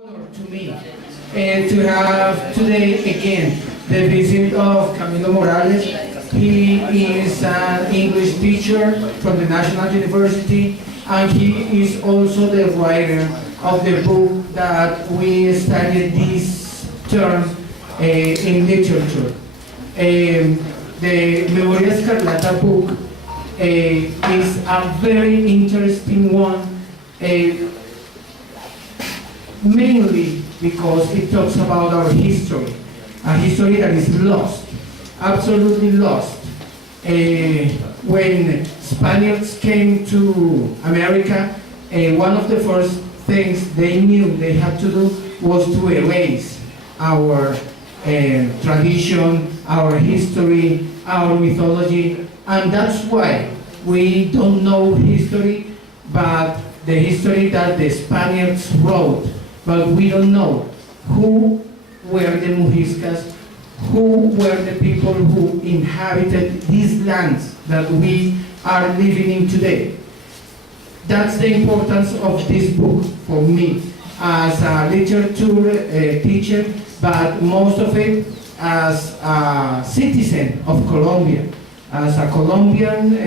Honor to me to have today again the visit of Camilo Morales. He is an English teacher from the National University, and he is also the writer of the book that we studied this term in literature. The Memoria Escarlata book is a very interesting one, mainly because it talks about our history, a history that is lost, absolutely lost. When Spaniards came to America, one of the first things they knew they had to do was to erase our tradition, our history, our mythology, and that's why we don't know history, but the history that the Spaniards wrote, but we don't know who were the Muiscas, who were the people who inhabited these lands that we are living in today. That's the importance of this book for me as a literature teacher, but most of it as a citizen of Colombia, as a Colombian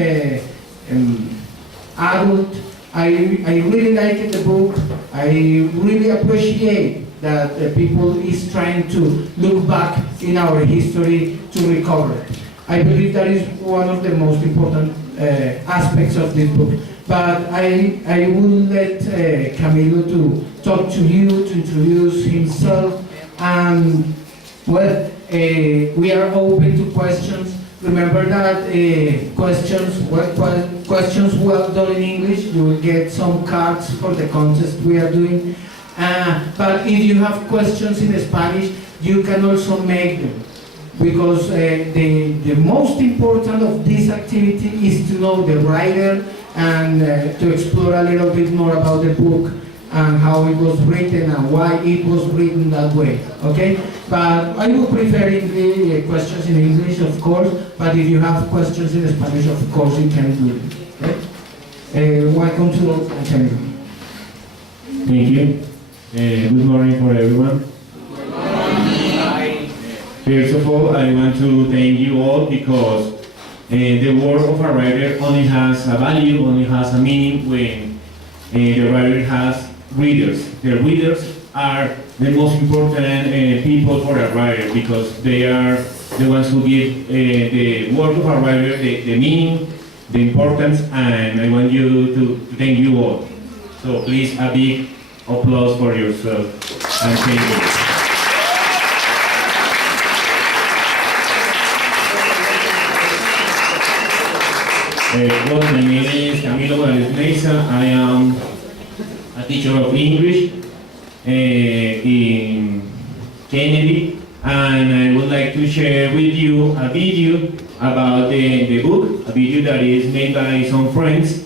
adult. I really like the book. I really appreciate that people is trying to look back in our history to recover it. I believe that is one of the most important aspects of this book. But I will let Camilo to talk to you, to introduce himself, and well, we are open to questions. Remember that questions well done in English, you will get some cards for the contest we are doing. But if you have questions in Spanish, you can also make them. Because the most important of this activity is to know the writer and to explore a little bit more about the book and how it was written and why it was written that way, okay? But I would prefer questions in English, of course, but if you have questions in Spanish, of course, you can do it, okay? Welcome to Camilo. Thank you. Good morning for everyone. First of all, I want to thank you all because the work of a writer only has a value, only has a meaning when the writer has readers. The readers are the most important people for a writer because they are the ones who give the work of a writer the meaning, the importance, and I want you to thank you all. So please, a big applause for yourself, and thank you. Well, my name is Camilo Morales Mesa. I am a teacher of English in Kennedy, and I would like to share with you a video about the book, a video that is made by some friends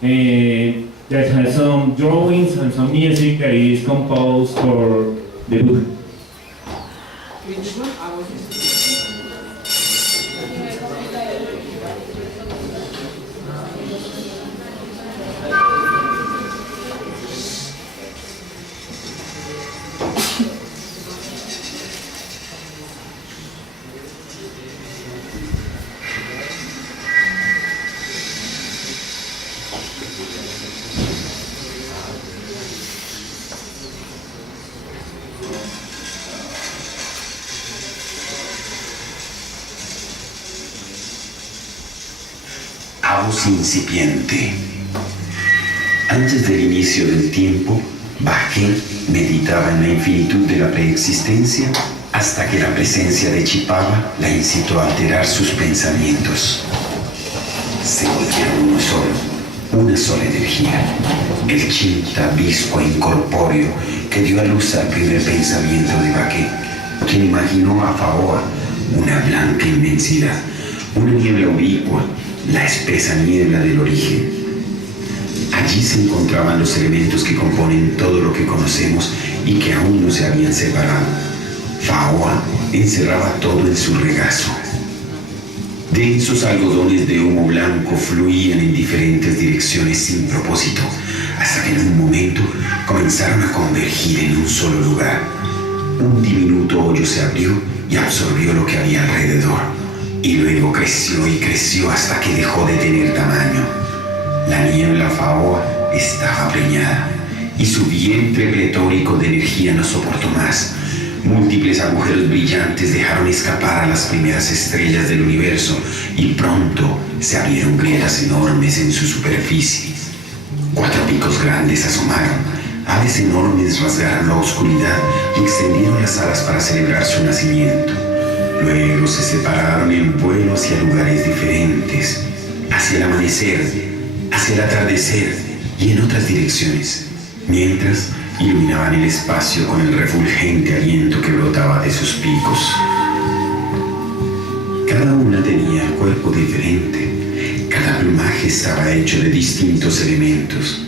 that has some drawings and some music that is composed for the book. Voz incipiente. Antes del inicio del tiempo, bajé, meditaba en la infinitud de la preexistencia, hasta que la presencia de Chipaba la incitó a alterar sus pensamientos. Se volvieron uno solo, una sola energía, el chinta visco e incorpóreo que dio a luz al primer pensamiento de Baqué, quien imaginó a Faoa, una blanca inmensidad, una niebla ubicua, la espesa niebla del origen. Allí se encontraban los elementos que componen todo lo que conocemos y que aún no se habían separado. Faoa encerraba todo en su regazo. Densos algodones de humo blanco fluían en diferentes direcciones sin propósito, hasta que en un momento comenzaron a convergir en un solo lugar. Un diminuto hoyo se abrió y absorbió lo que había alrededor, y luego creció y creció hasta que dejó de tener tamaño. La niebla faoa estaba preñada, y su vientre pletórico de energía no soportó más. Múltiples agujeros brillantes dejaron escapar a las primeras estrellas del universo y pronto se abrieron grietas enormes en su superficie. 4 picos grandes asomaron, aves enormes rasgaron la oscuridad y extendieron las alas para celebrar su nacimiento. Luego se separaron en vuelo hacia lugares diferentes, hacia el amanecer, hacia el atardecer y en otras direcciones, mientras iluminaban el espacio con el refulgente aliento que brotaba de sus picos. Cada una tenía el cuerpo diferente, cada plumaje estaba hecho de distintos elementos.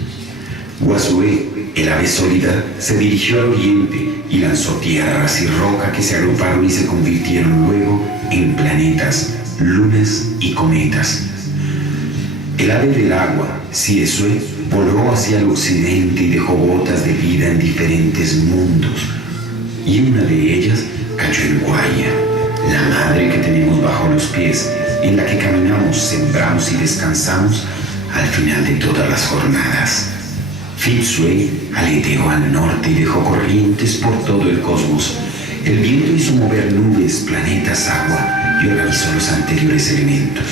Guasué, el ave sólida, se dirigió al oriente y lanzó tierras y roca que se agruparon y se convirtieron luego en planetas, lunas y cometas. El ave del agua, Siesué, voló hacia el occidente y dejó gotas de vida en diferentes mundos, y una de ellas cayó en Guaya, la madre que tenemos bajo los pies, en la que caminamos, sembramos y descansamos al final de todas las jornadas. Fitsue aleteó al norte y dejó corrientes por todo el cosmos. El viento hizo mover nubes, planetas, agua y organizó los anteriores elementos.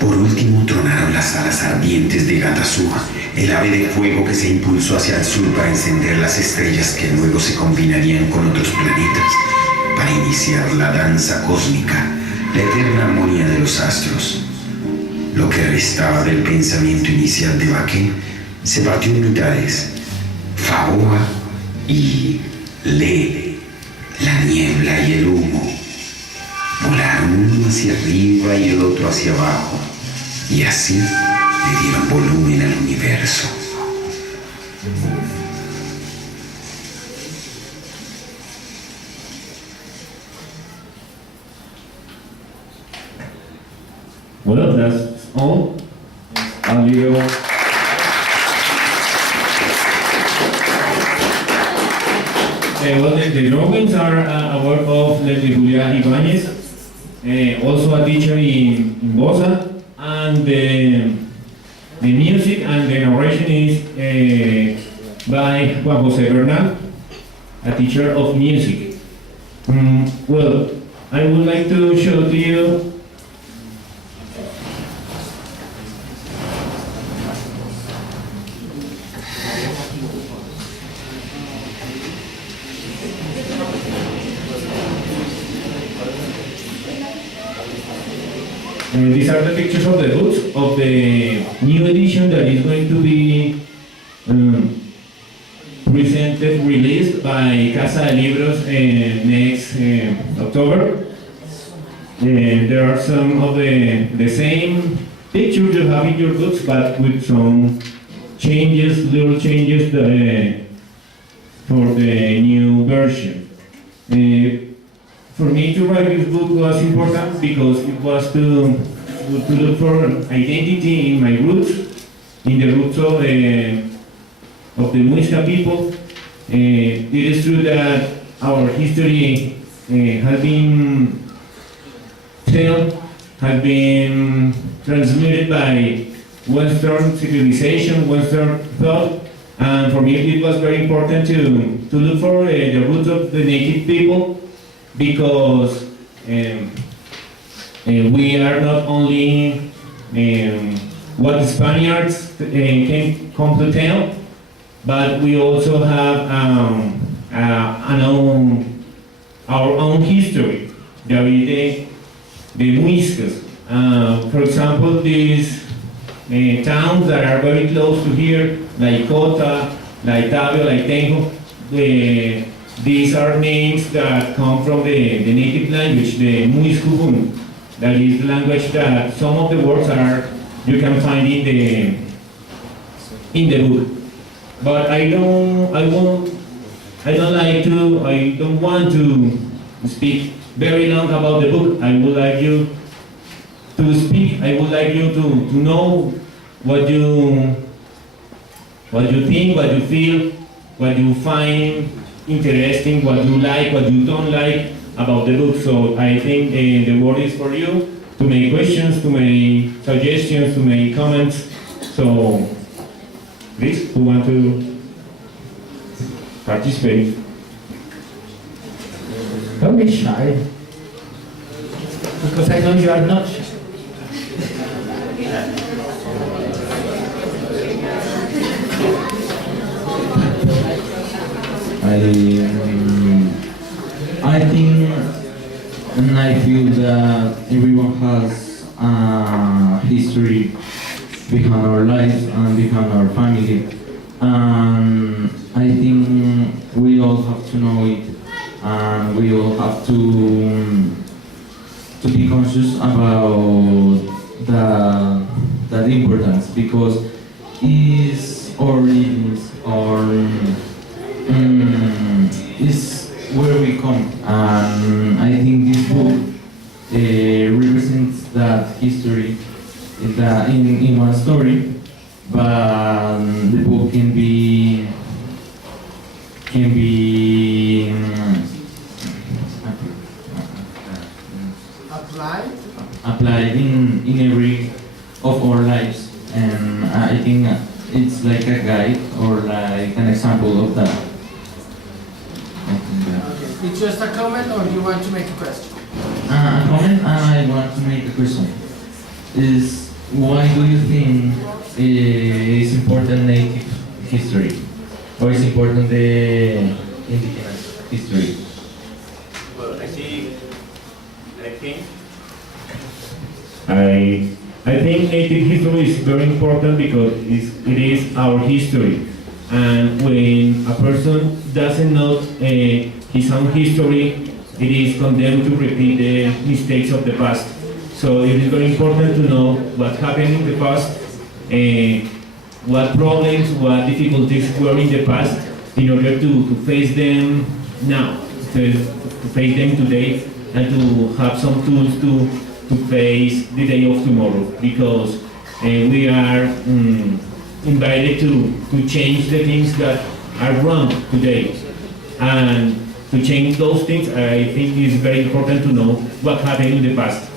Por último, tronaron las alas ardientes de Gatasúa, el ave de fuego que se impulsó hacia el sur para encender las estrellas que luego se combinarían con otros planetas para iniciar la danza cósmica, la eterna armonía de los astros. Lo que restaba del pensamiento inicial de Baqué se partió en mitades. Faoa y Le, la niebla y el humo, volaron uno hacia arriba y el otro hacia abajo, y así le dieron volumen al universo. Well, that's all. A little. Well, the drawings are a work of Julia Ibáñez, also a teacher in Bosa, and the music and the narration is by Juan José Bernal, a teacher of music. Well, I would like to show to you these are the pictures of the books of the new edition that is going to be released by Casa de Libros next October. There are some of the same pictures you have in your books, but with some changes, little changes for the new version. For me to write this book was important because it was to look for identity in my roots, in the roots of the Muisca people. It is true that our history has been told, has been transmitted by Western civilization, Western thought, and for me it was very important to look for the roots of the native people, because we are not only what the Spaniards can come to tell, but we also have our own history, the Muiscas. For example, these towns that are very close to here, like Cota, like Tabio, like Tenjo, these are names that come from the native language, the Muiscubun. That is the language that some of the words you can find in the book. But I don't want to speak very long about the book. I would like you to speak, I would like you to know what you think, what you feel, what you find interesting, what you like, what you don't like about the book. So I think the word is for you to make questions, to make suggestions, to make comments. So please, who want to participate? Don't be shy, because I know you are not shy. I think and I feel that everyone has a history behind our lives and behind our family, and I think we all have to know it, and we all have to be conscious about that importance, because it's our origins, is where we come, and I think this book represents that history in one story, but the book can be applied in every of our lives, and I think it's like a guide or like an example of that. Okay. It's just a comment, or you want to make a question? A comment, and I want to make a question. Is why do you think is important native history, or is important the indigenous history? Well, I think native history is very important because it is our history, and when a person doesn't know his own history, it is condemned to repeat the mistakes of the past. So it is very important to know what happened in the past, what problems, what difficulties were in the past, in order to face them now, to face them today, and to have some tools to face the day of tomorrow, because we are invited to change the things that are wrong today. And to change those things, I think it's very important to know what happened in the past,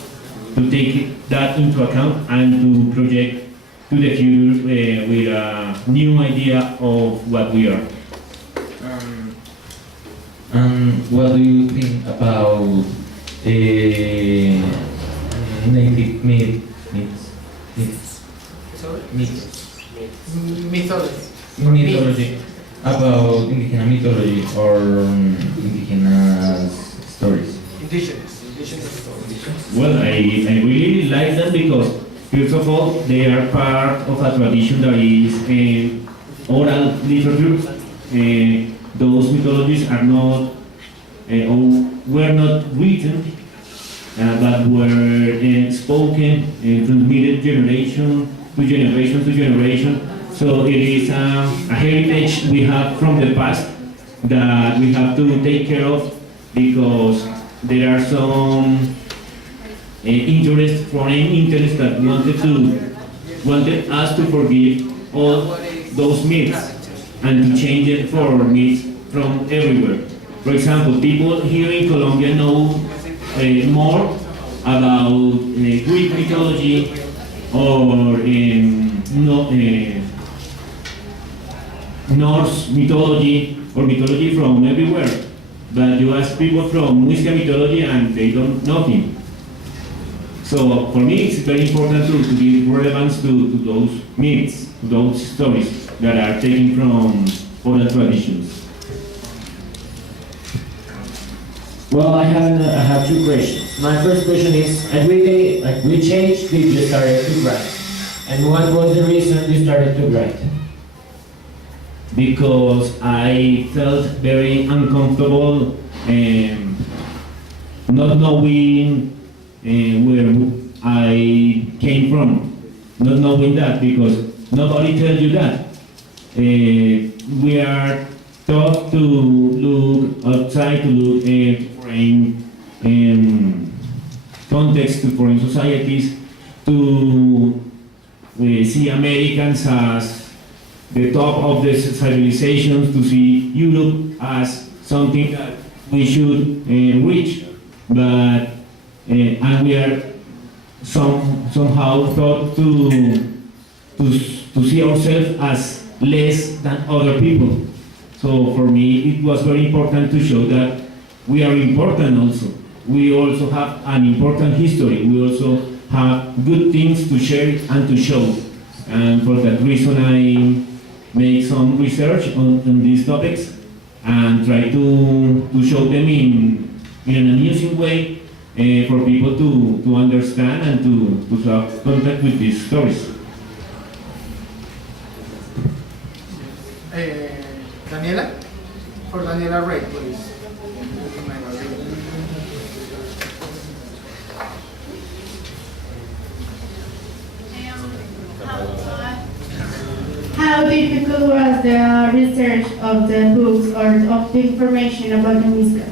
to take that into account and to project to the future with a new idea of what we are. And what do you think about native myths? Sorry? Mythology. About indigenous mythology or indigenous stories? Indigenous stories. Well, I really like them because, first of all, they are part of a tradition that is oral literature. Those mythologies are not, or were not written, but were spoken, transmitted generation to generation. So it is a heritage we have from the past that we have to take care of, because there are some foreign interests that wanted us to forgive all those myths and to change it for myths from everywhere. For example, people here in Colombia know more about Greek mythology or Norse mythology or mythology from everywhere. But you ask people from Muisca mythology and they don't know him. So for me it's very important to give relevance to those myths, to those stories that are taken from oral traditions. Well, I have two questions. My first question is, at which age did you start to write? And what was the reason you started to write? Because I felt very uncomfortable not knowing where I came from, not knowing that, because nobody tells you that. We are taught to look outside, to look at foreign context, to foreign societies, to see Americans as the top of the civilizations, to see Europe as something that we should reach, but and we are somehow thought to see ourselves as less than other people. So for me, it was very important to show that we are important also. We also have an important history. We also have good things to share and to show. And for that reason, I make some research on these topics and try to show them in an amusing way for people to understand and to have contact with these stories. Daniela? For Daniela Ray, please. How difficult was the research of the books or of the information about the Muisca?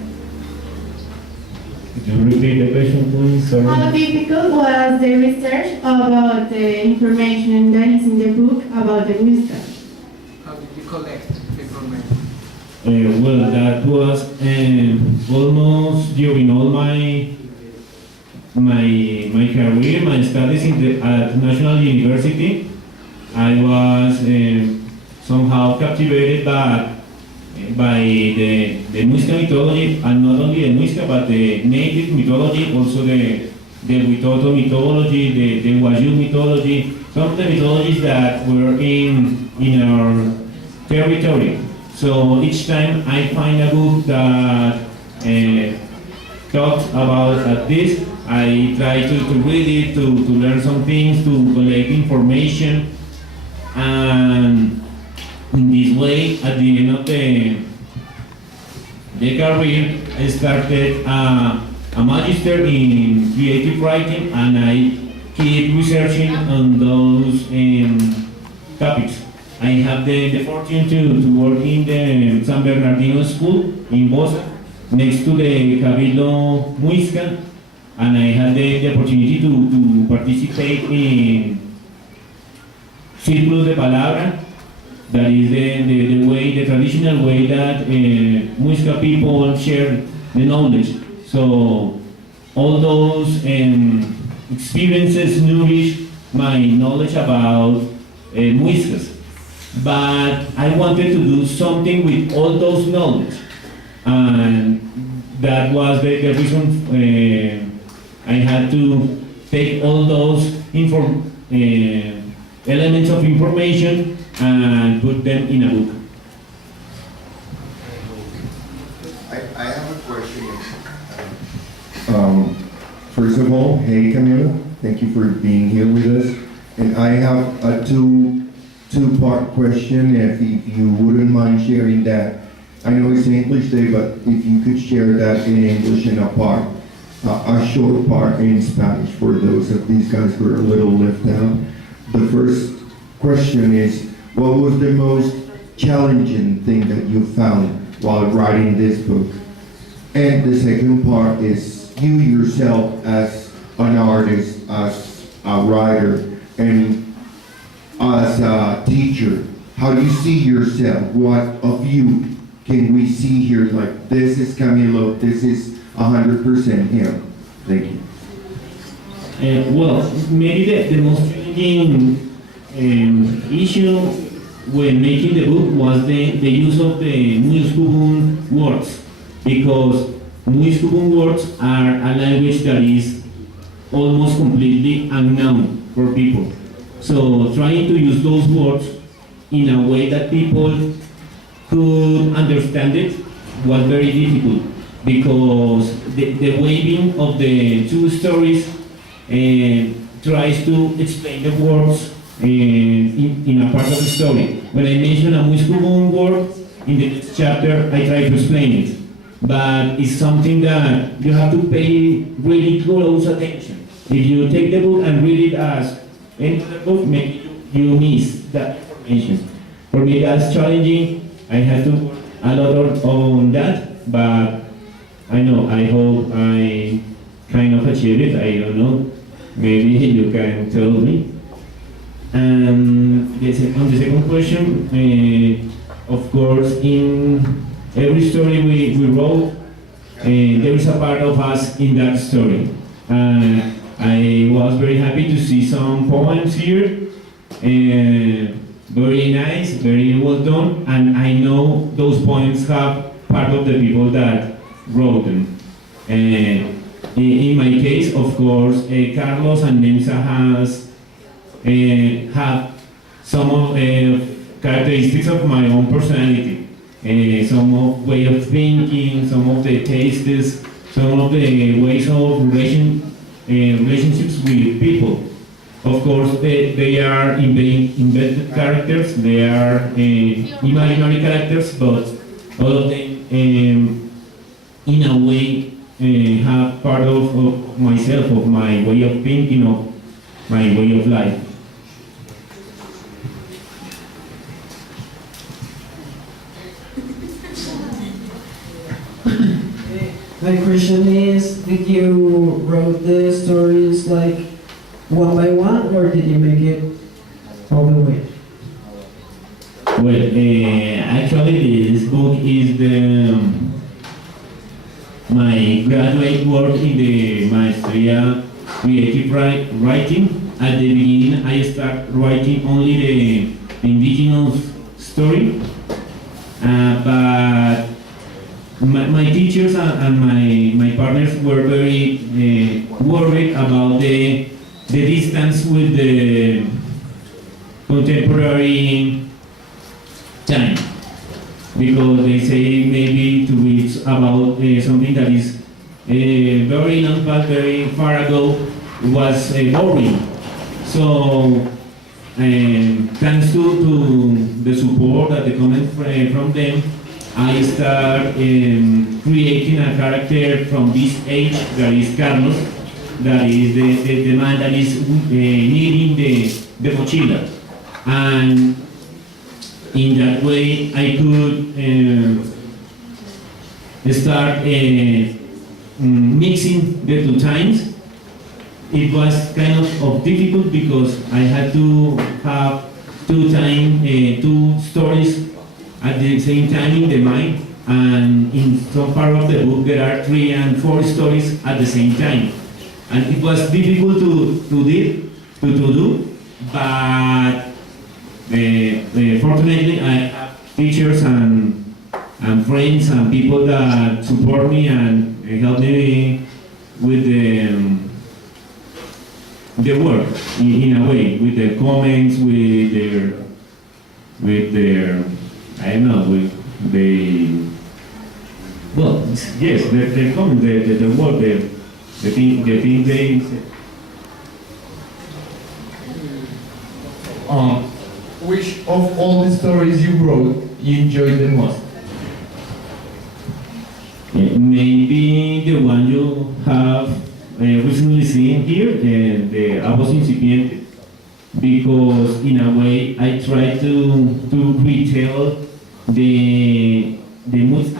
Could you repeat the question, please? Sorry. How difficult was the research about the information that is in the book about the Muisca? How did you collect the information? Well, that was almost during all my career, my studies at National University. I was somehow captivated by the Muisca mythology, and not only the Muisca, but the native mythology, also the Huitoto mythology, the Wayuu mythology, some of the mythologies that were in our territory. So each time I find a book that talks about this, I try to read it, to learn some things, to collect information. And in this way, at the end of the career, I started a magister in creative writing, and I keep researching on those topics. I have the fortune to work in the San Bernardino School in Bosa, next to the Cabildo Muisca, and I had the opportunity to participate in Círculos de Palabra. That is the traditional way that Muisca people share the knowledge. So all those experiences nourish my knowledge about Muiscas. But I wanted to do something with all those knowledge, and that was the reason I had to take all those elements of information and put them in a book. I have a question. First of all, hey Camila, thank you for being here with us. And I have a two-part question, if you wouldn't mind sharing that. I know it's English Day, but if you could share that in English and a short part in Spanish for those of these guys who are a little left out. The first question is, what was the most challenging thing that you found while writing this book? And the second part is, you yourself as an artist, as a writer, and as a teacher, how do you see yourself? What of you can we see here? Like, this is Camilo, this is 100% him. Thank you. Well, maybe the most challenging issue when making the book was the use of the Muiscubun words, because Muiscubun words are a language that is almost completely unknown for people. So trying to use those words in a way that people could understand it was very difficult, because the weaving of the two stories tries to explain the words in a part of the story. When I mention a Muiscubun word, in the next chapter I try to explain it. But it's something that you have to pay really close attention. If you take the book and read it as any other book, maybe you miss that information. For me, that's challenging. I have to work a lot on that, but I hope I kind of achieved it. I don't know. maybe you can tell me. And on the second question, of course, in every story we wrote, there is a part of us in that story. I was very happy to see some poems here. Very nice, very well done, and I know those poems have part of the people that wrote them. In my case, of course, Carlos and Nemsa have some of characteristics of my own personality, some of way of thinking, some of the tastes, some of the ways of relationships with people. Of course, they are invented characters, they are imaginary characters, but all of them, in a way, have part of myself, of my way of thinking, of my way of life. My question is, did you wrote the stories like one by one, or did you make it all the way? Well, actually, this book is my graduate work in the Maestria Creative Writing. At the beginning, I started writing only the indigenous story, but my teachers and my partners were very worried about the distance with the contemporary time, because they say maybe to read about something that is very long past, very far ago, was boring. So thanks to the support and the comment from them, I start creating a character from this age, that is Carlos, that is the man that is needing the mochila. And in that way, I could start mixing the two times. It was kind of difficult because I had to have two stories at the same time in the mind, and in some part of the book there are 3 and 4 stories at the same time. And it was difficult to do, but fortunately I have teachers and friends and people that support me and help me with the work in a way, with the comments, with their I don't know, with the comments, the work, the thing they say. Which of all the stories you wrote you enjoyed the most? Maybe the one you have recently seen here, the agosto incipiente, because in a way I try to retell the myth,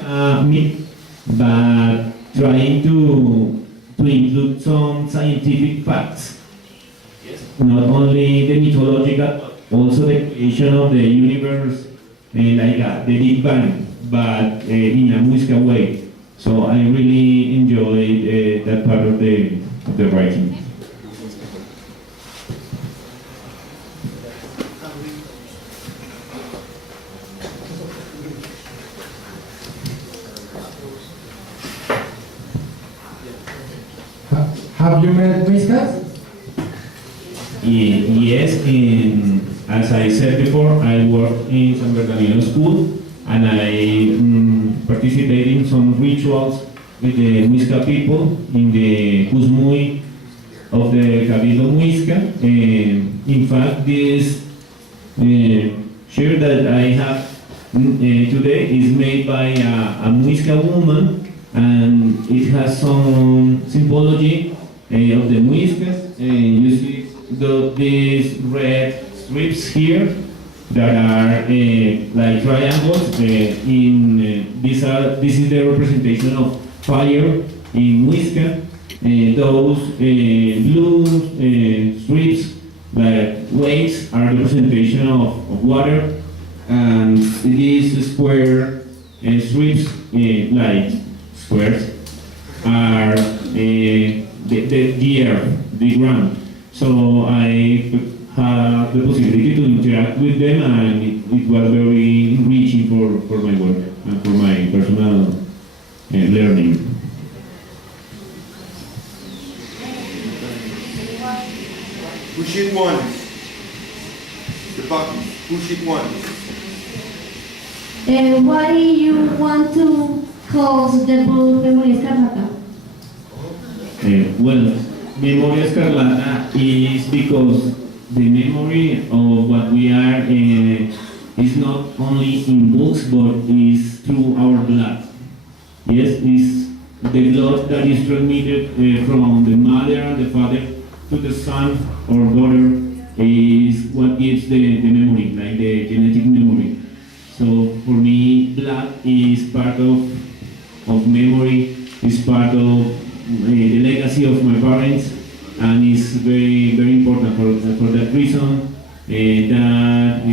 but trying to include some scientific facts. Not only the mythological, also the creation of the universe, like the Big Bang, but in a musical way. So I really enjoyed that part of the writing. Have you met Miskas? Yes, as I said before, I work in San Bernardino School, and I participate in some rituals with the Muisca people in the Cusmuy of the Cabildo Muisca. In fact, this shirt that I have today is made by a Muisca woman, and it has some symbology of the Muiscas. You see these red strips here that are like triangles. This is the representation of fire in Muisca. those blue strips, like waves, are the representation of water, and these square strips, like squares, are the earth, the ground. So I had the possibility to interact with them, and it was very enriching for my work and for my personal learning. Push it once. The button. Push it once. Why you want to call the book Memoria Escarlata? Well, Memoria Escarlata is because the memory of what we are is not only in books, but is through our blood. Yes, it's the blood that is transmitted from the mother and the father to the son or daughter is what gives the memory, like the genetic memory. So for me, blood is part of memory, is part of the legacy of my parents, and is very, very important for that reason. That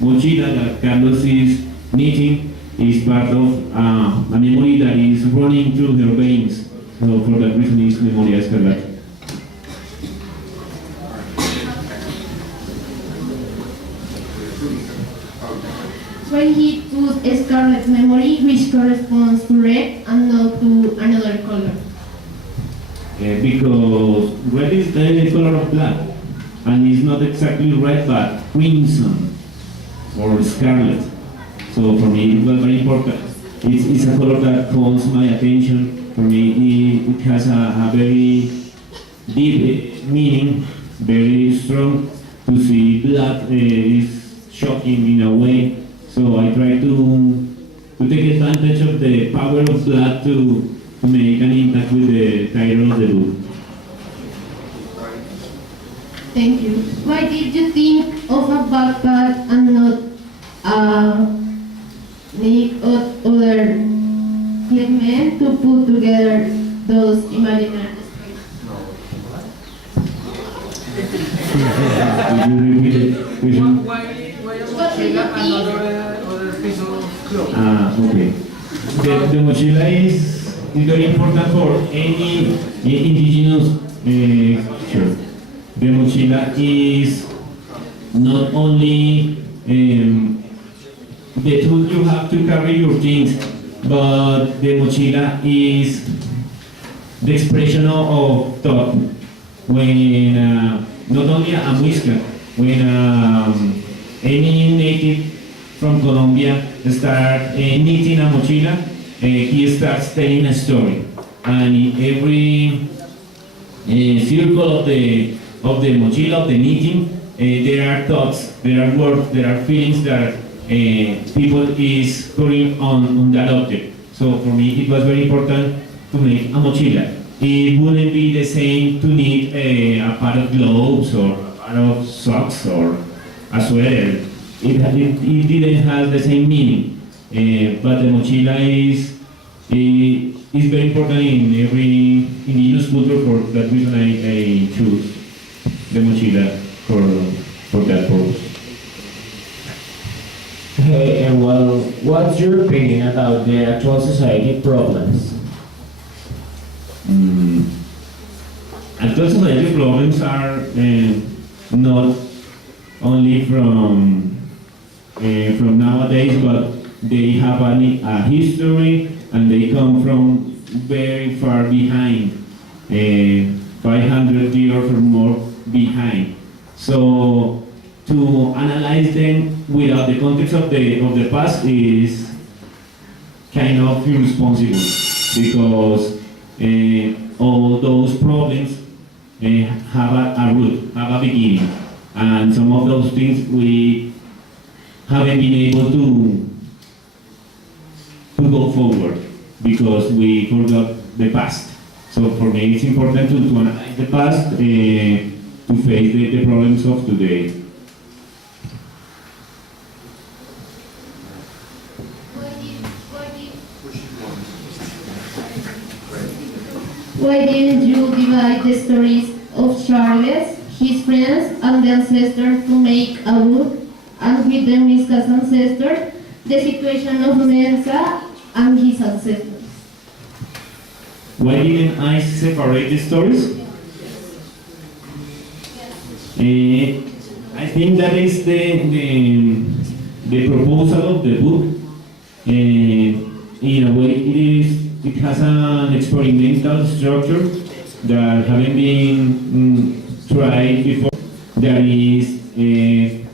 mochila that Carlos is knitting is part of a memory that is running through her veins. So for that reason, is Memoria Escarlata. When he put scarlet memory, which corresponds to red and not to another color. Because red is the color of blood, and it's not exactly red, but crimson or scarlet. So for me, it was very important. It's a color that calls my attention. For me, it has a very deep meaning, very strong. To see blood is shocking in a way. So I try to take advantage of the power of blood to make an impact with the title of the book. Thank you. Why did you think of a backpack and not other equipment to put together those imaginary stories? Could you repeat it? Question? What do you think? Okay. The mochila is very important for any indigenous culture. The mochila is not only the tool you have to carry your things, but the mochila is the expression of thought. When not only a muisca, when any native from Colombia start knitting a mochila, he starts telling a story, and in every circle of the mochila, of the knitting, there are thoughts, there are words, there are feelings that people is putting on that object. So for me, it was very important to make a mochila. It wouldn't be the same to knit a pair of gloves or a pair of socks or a sweater. It didn't have the same meaning, but the mochila is very important in every indigenous culture. For that reason, I choose the mochila for that purpose. Hey, and well, what's your opinion about the actual society problems? Actual society problems are not only from nowadays, but they have a history, and they come from very far behind, 500 years or more behind. So to analyze them without the context of the past is kind of irresponsible, because all those problems have a root, have a beginning, and some of those things we haven't been able to go forward because we forgot the past. So for me, it's important to analyze the past, to face the problems of today. Why didn't you divide the stories of Charles, his friends, and the ancestors to make a book, and with the Muisca's ancestors, the situation of Mensa and his ancestors? Why didn't I separate the stories? I think that is the proposal of the book. In a way, it has an experimental structure that haven't been tried before. There is the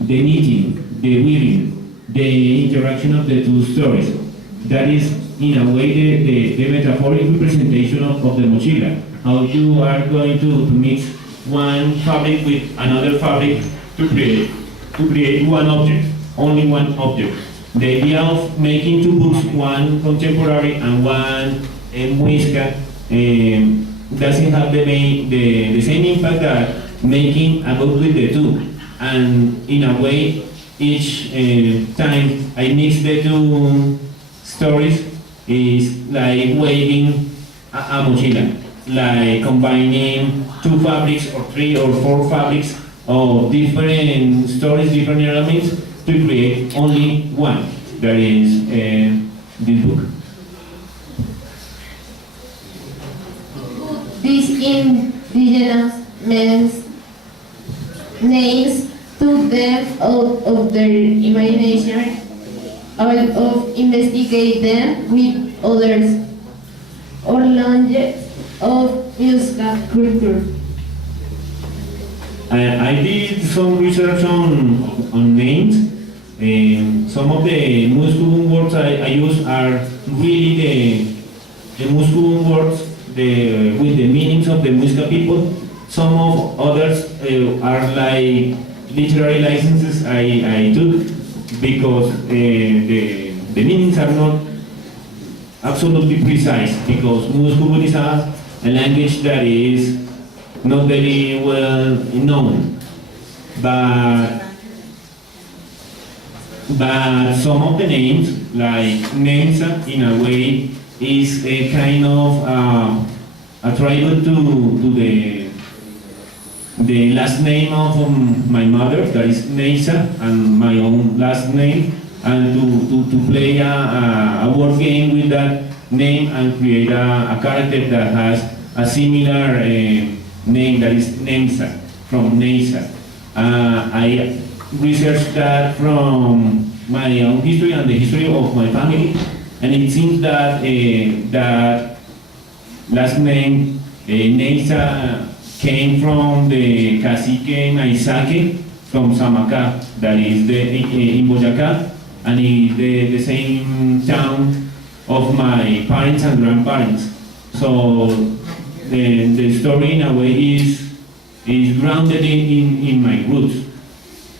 knitting, the weaving, the interaction of the two stories. That is, in a way, the metaphoric representation of the mochila. How you are going to mix one fabric with another fabric to create one object, only one object. The idea of making two books, one contemporary and one Muisca, doesn't have the same impact that making a book with the two. And in a way, each time I mix the two stories is like waving a mochila, like combining two fabrics or three or four fabrics of different stories, different elements to create only one, that is this book. These indigenous men's names took them out of their imagination, out of investigate them with others, or language of Muisca culture. I did some research on names. Some of the Muslim words I use are really the Muslim words with the meanings of the Muisca people. Some of others are like literary licenses I took because the meanings are not absolutely precise, because Muslim is a language that is not very well known. But some of the names, like Mensa, in a way, is a kind of a tribute to the last name of my mother, that is Neisa, and my own last name, and to play a word game with that name and create a character that has a similar name, that is Nemsa, from Neisa. I researched that from my own history and the history of my family, and it seems that that last name, Neisa, came from the cacique Naizake from Samacá, that is in Boyacá, and is the same town of my parents and grandparents. So the story in a way is grounded in my roots.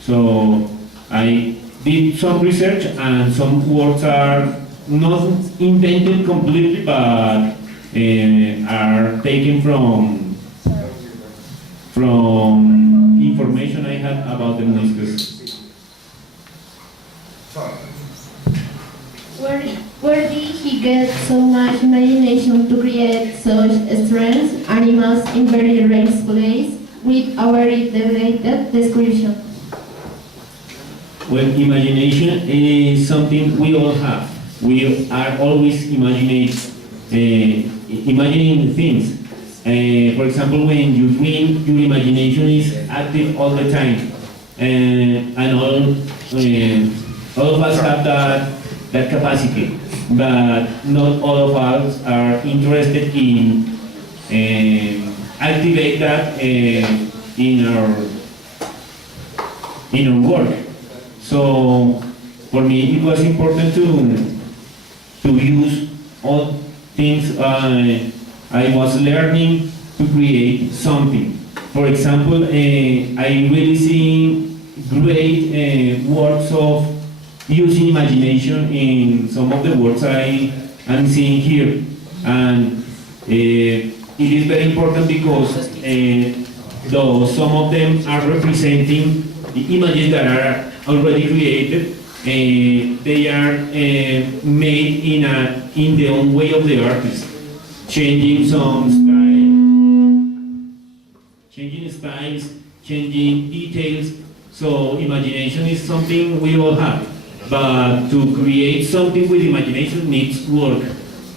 So I did some research, and some words are not invented completely, but are taken from information I had about the Muiscas. Where did he get so much imagination to create such strange animals in very rare place with a very detailed description? Well, imagination is something we all have. We are always imagining things. For example, when you dream, your imagination is active all the time, and all of us have that capacity, but not all of us are interested in activate that in our work. So for me, it was important to use all things I was learning to create something. For example, I really see great works of using imagination in some of the works I am seeing here. And it is very important because though some of them are representing the images that are already created, they are made in the own way of the artist. changing changing styles, changing details. So imagination is something we all have, but to create something with imagination needs work.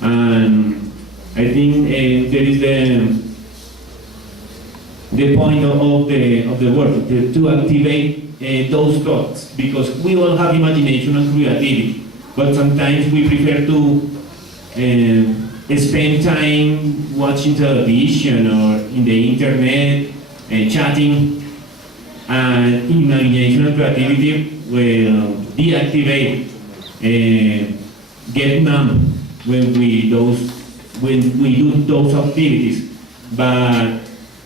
And I think there is the point of the work, to activate those thoughts, because we all have imagination and creativity, but sometimes we prefer to spend time watching television or in the internet and chatting, and imagination and creativity will deactivate, get numb when we do those activities. But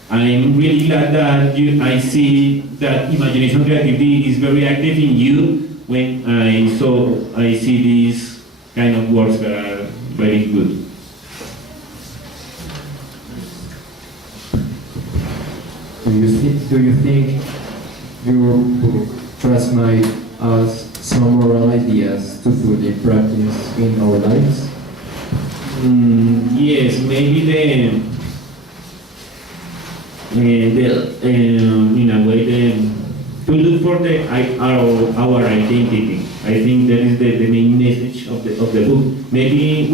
I'm really glad that I see that imagination and creativity is very active in you when I see these kind of works that are very good. Do you think your book transmits us some moral ideas to put in practice in our lives? Yes, maybe in a way to look for our identity. I think that is the main message of the book. Maybe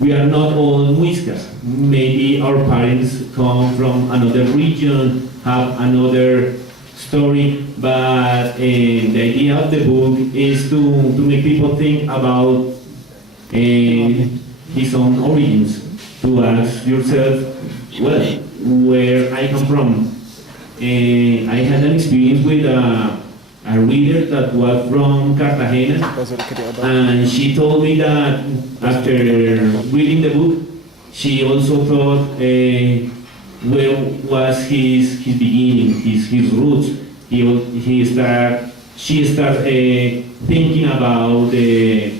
we are not all Muiscas. Maybe our parents come from another region, have another story, but the idea of the book is to make people think about his own origins, to ask yourself, well, where I come from. I had an experience with a reader that was from Cartagena, and she told me that after reading the book, she also thought where was his beginning, his roots. She started thinking about the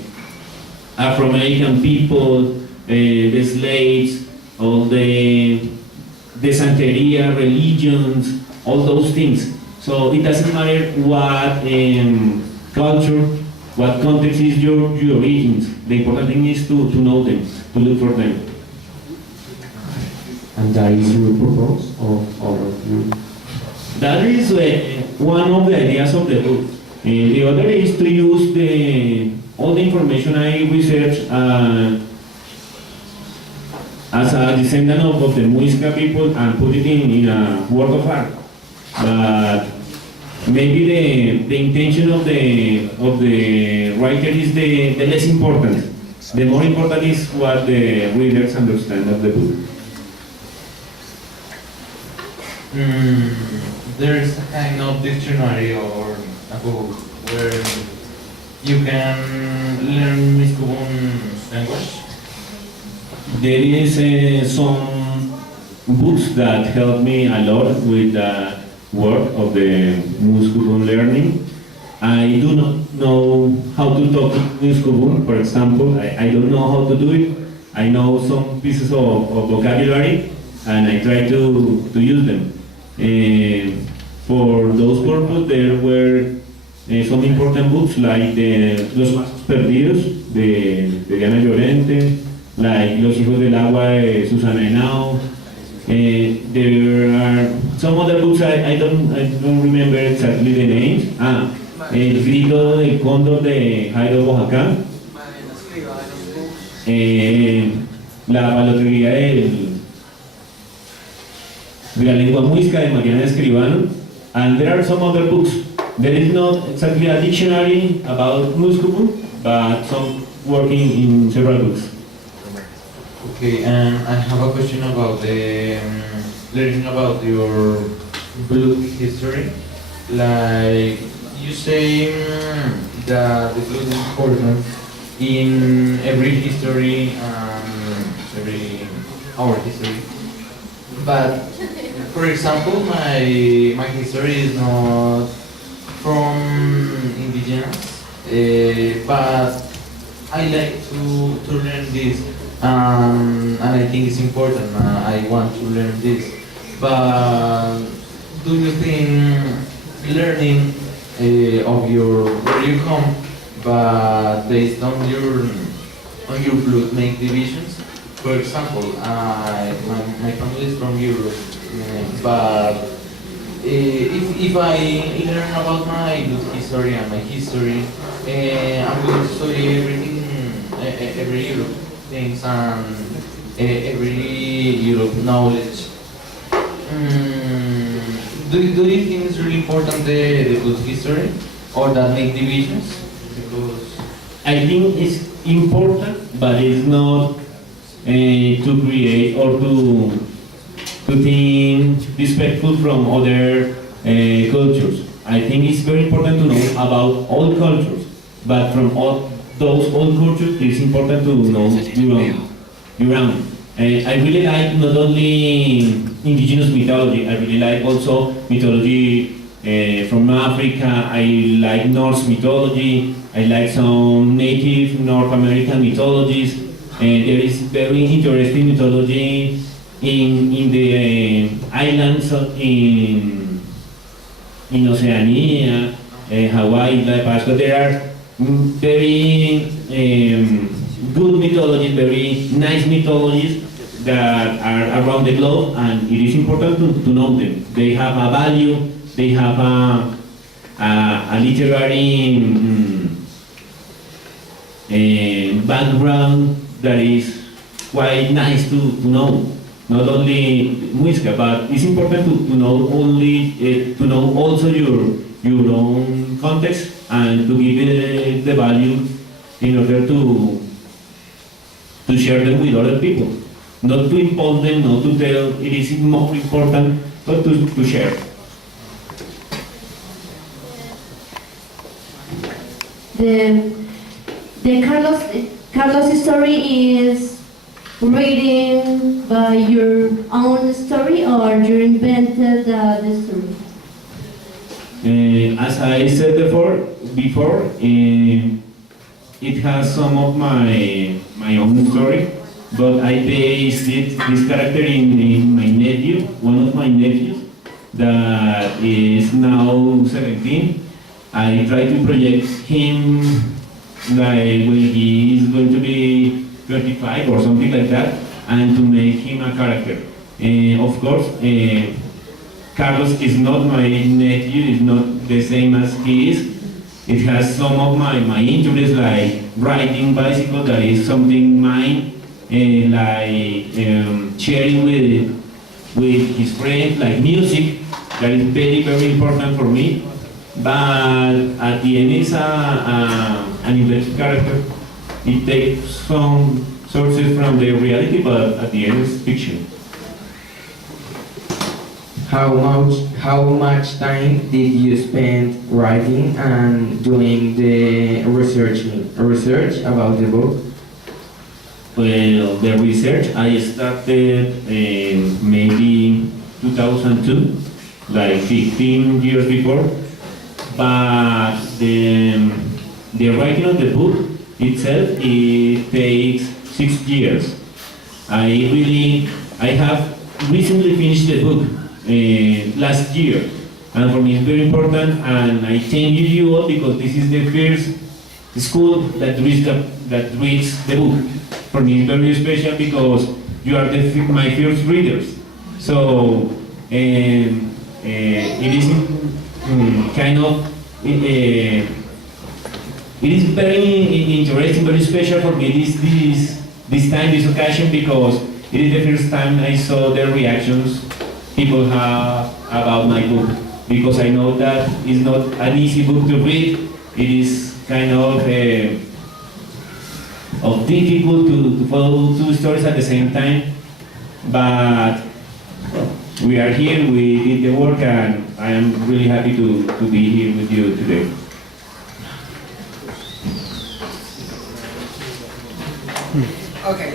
Afro-American people, the slaves, all the Santeria religions, all those things. So it doesn't matter what culture, what context is your origins. The important thing is to know them, to look for them. And that is your purpose of all of you? That is one of the ideas of the book. The other is to use all the information I researched as a descendant of the Muisca people and put it in a work of art. But maybe the intention of the writer is the less important. The more important is what the readers understand of the book. There is a kind of dictionary or a book where you can learn Muscovon language. There is some books that help me a lot with the work of the Muscovon learning. I do not know how to talk Muscovon, for example. I don't know how to do it. I know some pieces of vocabulary and I try to use them. For those purposes, there were some important books like Los Pasos Perdidos de Diana Llorente, like Los Hijos del Agua de Susana Henao. There are some other books I don't remember exactly the names. El Grito del Cóndor de Jairo Oaxaca. La palotrería de la lengua muisca de Mariana Escribano. And there are some other books. There is not exactly a dictionary about Muscovon, but some working in several books. Okay, and I have a question about the learning about your book history. Like you say that the book is important in every history, our history. But for example, my history is not from indigenous, but I like to learn this, and I think it's important. I want to learn this. But do you think learning of where you come, but based on your blood make divisions? For example, my family is from Europe, but if I learn about my history and my history, I'm going to study everything, every Europe things and every Europe knowledge. Do you think it's really important the good history, or that make divisions? Because I think it's important, but it's not to create or to think respectful from other cultures. I think it's very important to know about all cultures, but from all those old cultures, it's important to know your own. I really like not only indigenous mythology, I really like also mythology from Africa. I like Norse mythology, I like some native North American mythologies, and there is very interesting mythology in the islands in Oceania, Hawaii, La Pascua. There are very good mythologies, very nice mythologies that are around the globe, and it is important to know them. They have a value, they have a literary background that is quite nice to know. Not only Muisca, but it's important to know to know also your own context and to give the value in order to share them with other people. Not to impose them, not to tell it is more important, but to share. The Carlos story is reading by your own story, or you invented the story? As I said before, it has some of my own story, but I based this character in my nephew, one of my nephews, that is now 17. I try to project him like when he is going to be 25 or something like that, and to make him a character. Of course, Carlos is not my nephew, is not the same as he is. It has some of my interests, like riding bicycle, that is something mine, like sharing with his friends, like music, that is very, very important for me. But at the end, it's an invented character. It takes some sources from the reality, but at the end, it's fiction. How much time did you spend writing and doing the research about the book? Well, the research I started maybe 2002, like 15 years before. But the writing of the book itself, it takes 6 years. I have recently finished the book last year, and for me it's very important, and I thank you all because this is the first school that reads the book. For me it's very special because you are my first readers. So it is kind of it is very interesting, very special for me this time, this occasion, because it is the first time I saw the reactions people have about my book, because I know that it's not an easy book to read. It is kind of difficult to follow two stories at the same time, but we are here, we did the work, and I am really happy to be here with you today. Okay,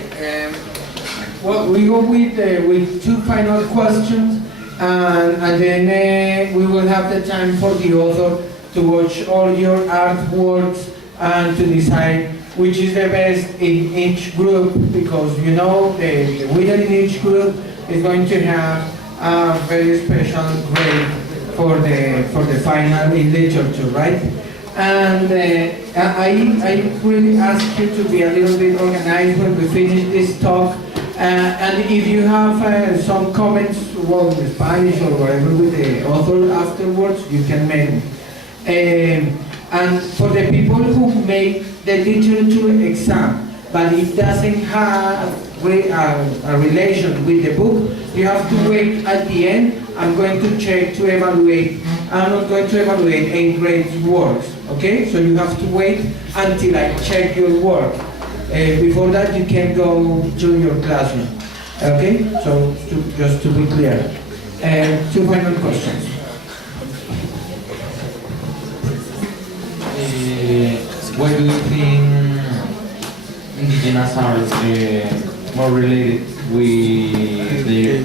well, we go with two final questions, and then we will have the time for the author to watch all your artworks and to decide which is the best in each group, because you know the winner in each group is going to have a very special grade for the final in literature, right? And I really ask you to be a little bit organized when we finish this talk, And if you have some comments, well, in Spanish or whatever with the author afterwards, you can make them. And for the people who make the literature exam, but it doesn't have a relation with the book, you have to wait at the end. I'm going to check to evaluate. I'm not going to evaluate 8th grade works, okay? So you have to wait until I check your work. Before that, you can go to your classroom, okay? So just to be clear. 2 final questions. Why do you think indigenous are more related with the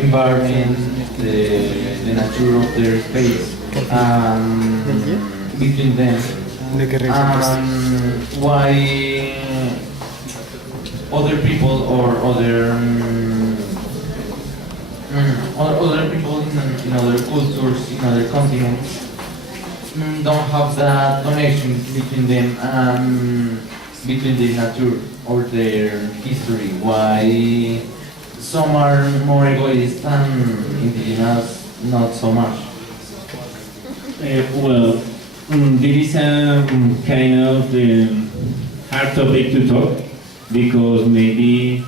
environment, the nature of their space, between them? Why other people or other people in other cultures, in other continents, don't have that connection between them and between their nature or their history? Why some are more egoist and indigenous not so much? Well, there is a kind of hard topic to talk, because maybe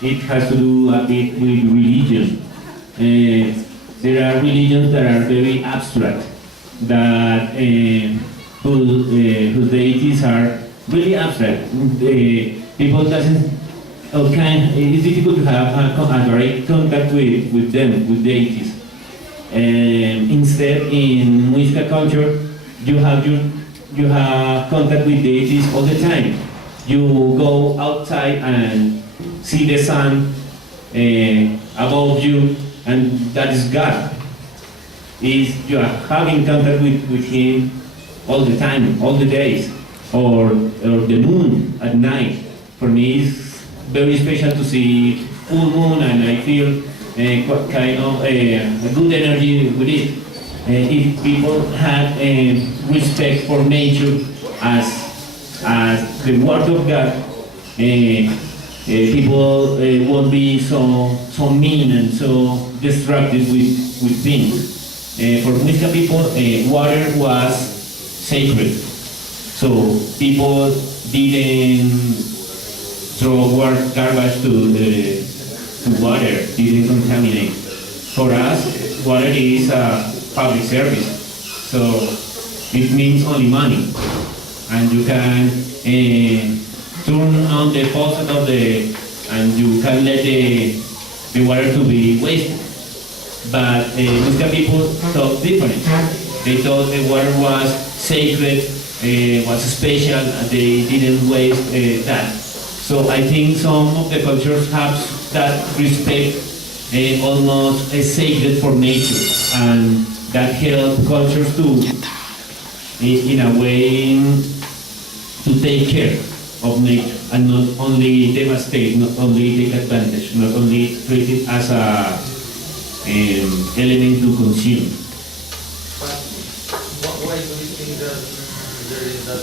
it has to do a bit with religion. There are religions that are very abstract, that whose deities are really abstract. People doesn't, it's difficult to have a direct contact with them, with deities. Instead, in Muisca culture, you have contact with deities all the time. You go outside and see the sun above you, and that is God. You are having contact with Him all the time, all the days, or the moon at night. For me, it's very special to see full moon, and I feel kind of a good energy with it. If people had respect for nature as the word of God, people won't be so mean and so destructive with things. For Muisca people, water was sacred, so people didn't throw garbage to water, didn't contaminate. For us, water is a public service, so it means only money, and you can turn on the faucet and you can let the water to be wasted. But Muisca people thought different. They thought the water was sacred, was special, and they didn't waste that. So I think some of the cultures have that respect, almost sacred for nature, and that helps cultures to, in a way, to take care of nature and not only devastate, not only take advantage, not only treat it as a element to consume. Why do you think that there is that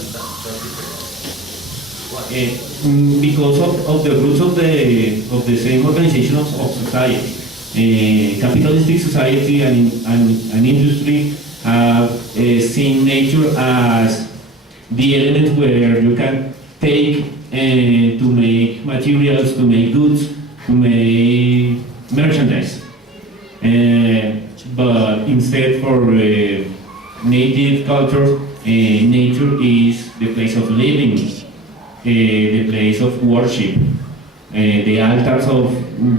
difference? Because of the roots of the same organization of society. Capitalistic society and industry have seen nature as the element where you can take to make materials, to make goods, to make merchandise. But instead, for native culture, nature is the place of living, the place of worship, the altars of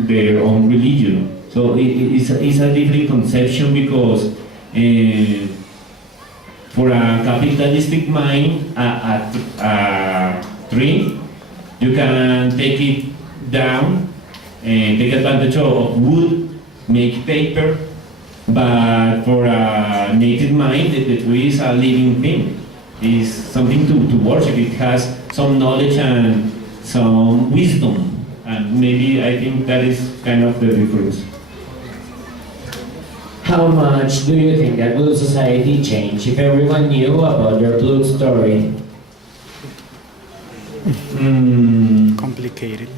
their own religion. So it's a different conception, because for a capitalistic mind, a tree, you can take it down and take advantage of wood, make paper, but for a native mind, the tree is a living thing. It's something to worship. It has some knowledge and some wisdom, and maybe I think that is kind of the difference. How much do you think that Blue Society changed if everyone knew about your Blue story? Complicated.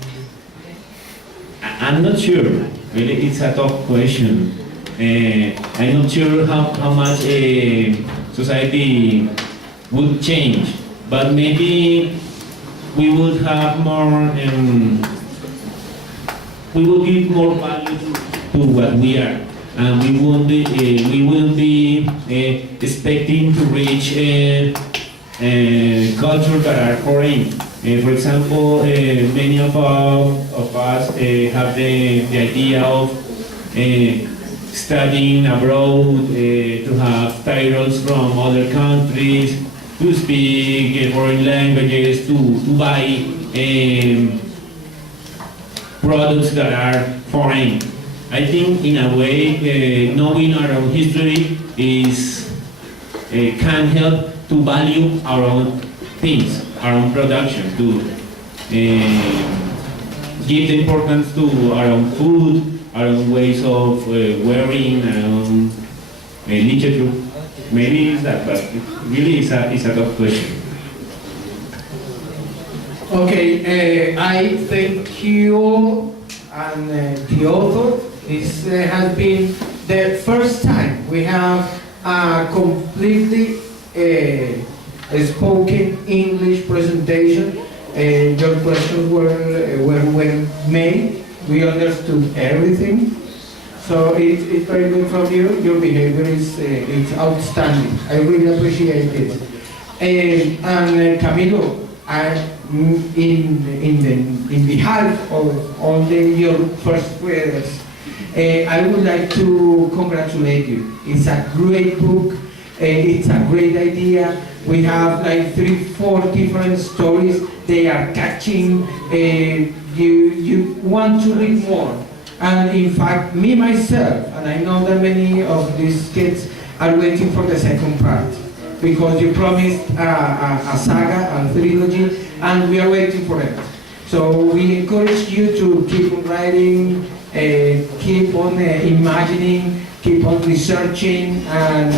I'm not sure. Really, it's a tough question. I'm not sure how much society would change, but maybe we would have more. We would give more value to what we are, and we wouldn't be expecting to reach cultures that are foreign. For example, many of us have the idea of studying abroad, to have titles from other countries, to speak foreign languages, to buy products that are foreign. I think in a way, knowing our own history can help to value our own things, our own production, to give the importance to our own food, our own ways of wearing, our own literature. Maybe it's that, but really it's a tough question. Okay, I thank you and the author. This has been the first time we have a completely spoken English presentation. Your questions were well made. We understood everything. So it's very good from you. Your behavior is outstanding. I really appreciate it. And Camilo, in behalf of all your first graders, I would like to congratulate you. It's a great book. It's a great idea. We have like 3-4 different stories. They are catching. You want to read more. And in fact, me myself, and I know that many of these kids are waiting for the second part, because you promised a saga, a trilogy, and we are waiting for it. So we encourage you to keep on writing, keep on imagining, keep on researching, and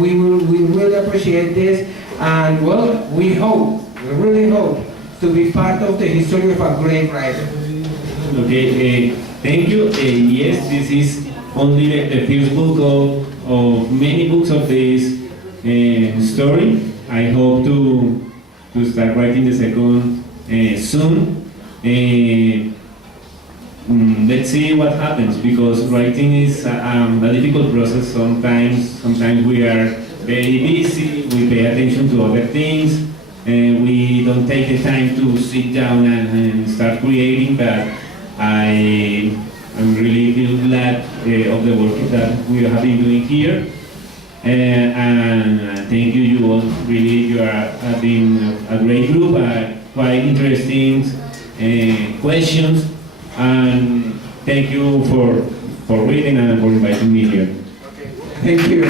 we really appreciate this. And well, we really hope to be part of the history of a great writer. Okay, thank you. Yes, this is only the first book of many books of this story. I hope to start writing the second soon. Let's see what happens, because writing is a difficult process. Sometimes we are very busy, we pay attention to other things, and we don't take the time to sit down and start creating. But I'm really feel glad of the work that we have been doing here. And thank you, you all. Really, you have been a great group, quite interesting questions, and thank you for reading and for inviting me here. Thank you.